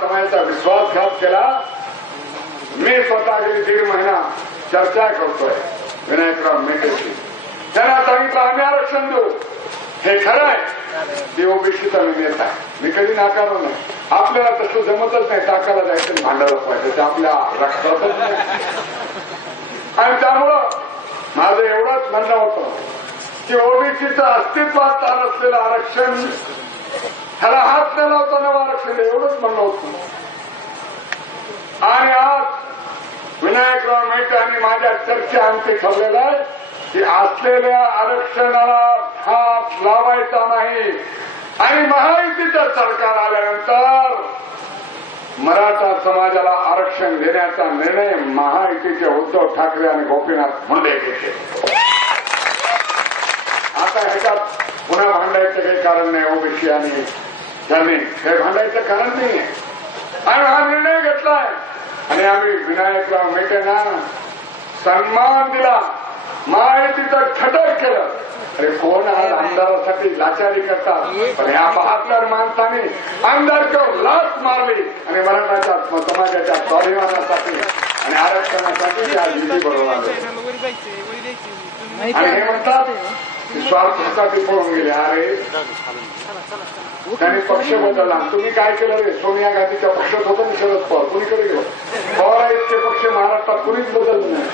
समाजाचा विश्वासघात केला. मी स्वतः गेली दीड महिना चर्चा करतोय. विनायकराव मेटेशी त्यांना सांगितलं आम्ही आरक्षण देऊ. हे खरं आहे. ते ओबीसीचा मी नेता मी कधी नाकारलो नाही. आपल्याला तसं जमतच नाही. टाकायला जायचं भांडायला पाहिजे. ते आपल्या रक्तातच नाही. आणि त्यामुळं माझं एवढंच म्हणणं होतं की ओबीसीचं अस्तित्वात असलेलं आरक्षण ह्याला हात न लावता नवं आरक्षण एवढंच म्हणणं होतं आणि आज विनायकराव मेटे आणि माझ्या चर्चा आमचे ठरलेलं आहे की असलेल्या आरक्षणाला हात लावायचा नाही. आणि महायुतीचं सरकार आल्यानंतर मराठा समाजाला आरक्षण देण्याचा निर्णय महायुतीचे उद्धव ठाकरे आणि गोपीनाथ मुंडे घेतले. आता ह्याच्यात पुन्हा भांडायचं काही कारण नाही ओबीसी आणि त्यांनी हे भांडायचं कारण नाही आणि हा निर्णय घेतलाय. आणि आम्ही विनायकराव मेटेंना सन्मान दिला. महायुतीचं खटक केलं. अरे कोण आज आमदारासाठी लाचारी करतात? पण या बहात्तर माणसाने आमदार लाच मारली. आणि मराठाच्या समाजाच्या स्वाभिमानासाठी आणि आरक्षणासाठी ते बरोबर आणि हे म्हणतात की स्वार्थासाठी पळून गेले अरे त्यांनी पक्ष बदलला तुम्ही काय केलं रे सोनिया गांधीच्या पक्षात होतं मी शरद पवार कुणीकडे गेलो पवार इतके पक्ष महाराष्ट्रात कुणीच बदलले नाही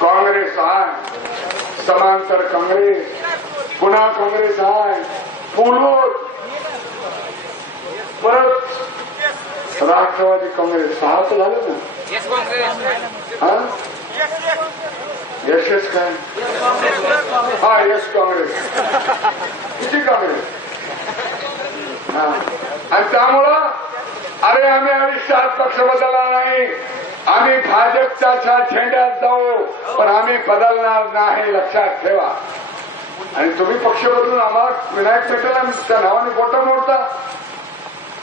काँग्रेस आहे समांतर काँग्रेस पुन्हा काँग्रेस आहे पूर्व परत राष्ट्रवादी काँग्रेस. सहा तर झालं ना? हा? यश यश काय? हा यश काँग्रेस किती काँग्रेस हा. आणि त्यामुळं अरे आम्ही आयुष्यात पक्ष बदलला नाही. आम्ही भाजपच्या झेंड्यात जाऊ पण आम्ही बदलणार नाही लक्षात ठेवा. आणि तुम्ही पक्ष बदलून आम्हाला विनायक पेटेला त्या नावाने बोटं मोडता.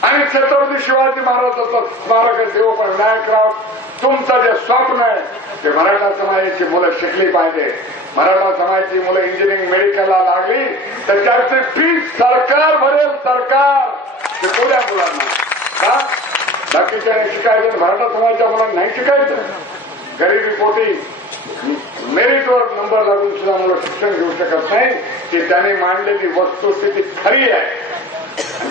आणि छत्रपती शिवाजी महाराजांचं स्मारक देऊ पण विनायकराव तुमचं जे स्वप्न आहे ते मराठा समाजाची मुलं शिकली पाहिजे. मराठा समाजाची मुलं इंजिनिअरिंग मेडिकलला लागली तर त्याचे फीस सरकार भरेल सरकार. ते कोण्या मुलांना. का? बाकीच्या शिकायचं मराठा समाजाच्या मुलांना नाही शिकायचं. गरिबी पोटी मेरिटवर नंबर लागून सुद्धा मुलं शिक्षण घेऊ शकत नाही. की त्याने मांडलेली वस्तुस्थिती खरी आहे.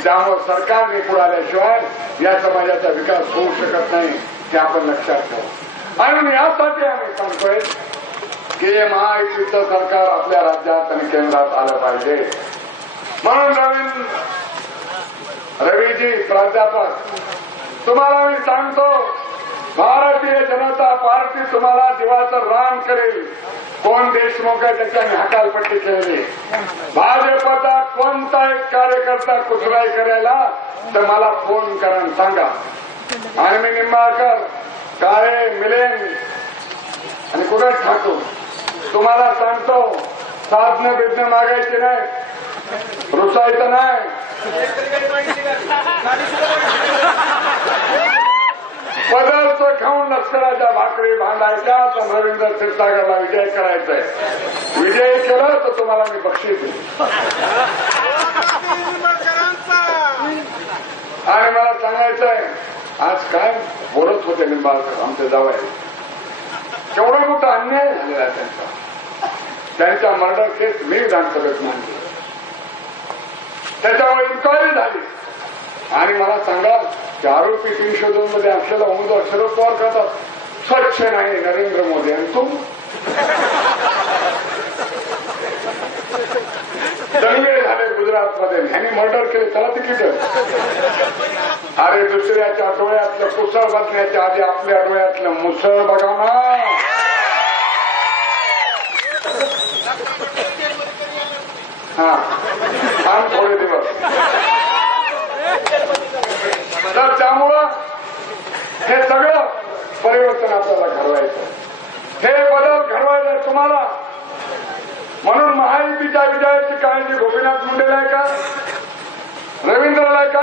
त्यामुळे सरकारने पुढे आल्याशिवाय या समाजाचा विकास होऊ शकत नाही ते आपण लक्षात ठेवा आणि यासाठी आम्ही सांगतोय की महायुतीचं सरकार आपल्या राज्यात आणि केंद्रात आलं पाहिजे। म्हणून नवीन रवीजी प्राध्यापक तुम्हाला मी सांगतो भारतीय पार्टी तुम्हाला देवाचं रान करेल. कोण देशमुख आहे त्याच्याने हकालपट्टी केलेली भाजपचा कोणता एक कार्यकर्ता कुठलाही करायला तर मला फोन करा सांगा. आणि मी निंबाळकर काळे मिलेन आणि कुठे ठाकूर. तुम्हाला सांगतो साधनं बिधनं मागायची नाही रुसायचं नाही. पदार्थ खाऊन लष्कराच्या भाकरी बांधायच्या तर नरेंद्र क्षीरसागरला विजय करायचा आहे विजय केला तर तुम्हाला मी बक्षीस आणि मला सांगायचंय आज काय बोलत होते निंबाळकर आमचे जावाय केवढा मोठा अन्याय झालेला त्यांचा. त्यांचा मर्डर केस मी विधानसभेत मांडली त्याच्यामुळे इन्क्वायरी झाली. आणि मला सांगा चारू आरोपी तीनशे मध्ये आपल्याला उमेदवार अक्षर पवार करतात. स्वच्छ नाही नरेंद्र मोदी आणि तू. दंगे झाले गुजरातमध्ये. ह्यांनी मर्डर केले त्याला तिकीट अरे दुसऱ्याच्या डोळ्यातलं कुसळ बघण्याच्या आधी आपल्या डोळ्यातलं मुसळ बघा ना. हा. थांब थोडे दिवस. तर त्यामुळं हे सगळं परिवर्तन आपल्याला घडवायचं हे बदल घडवायचे तुम्हाला म्हणून महायुतीच्या विजयाची काळजी गोपीनाथ मुंडेला आहे का? रवींद्रला आहे का?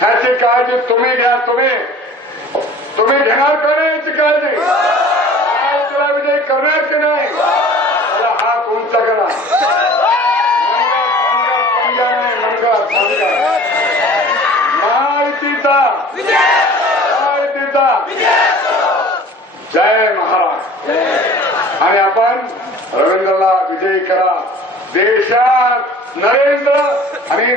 ह्याची काळजी तुम्ही घ्या तुम्ही. तुम्ही घेणार का नाही याची काळजी? महायुतीला विजय करणार की नाही? हा हात करा. महाराज. आणि आपण रवींद्रला विजयी करा. देशात नरेंद्र आणि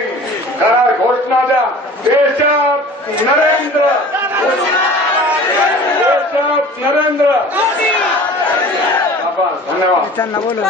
करा घोषणा द्या. देशात नरेंद्र. देशात नरेंद्र. धन्यवाद. त्यांना बोलव.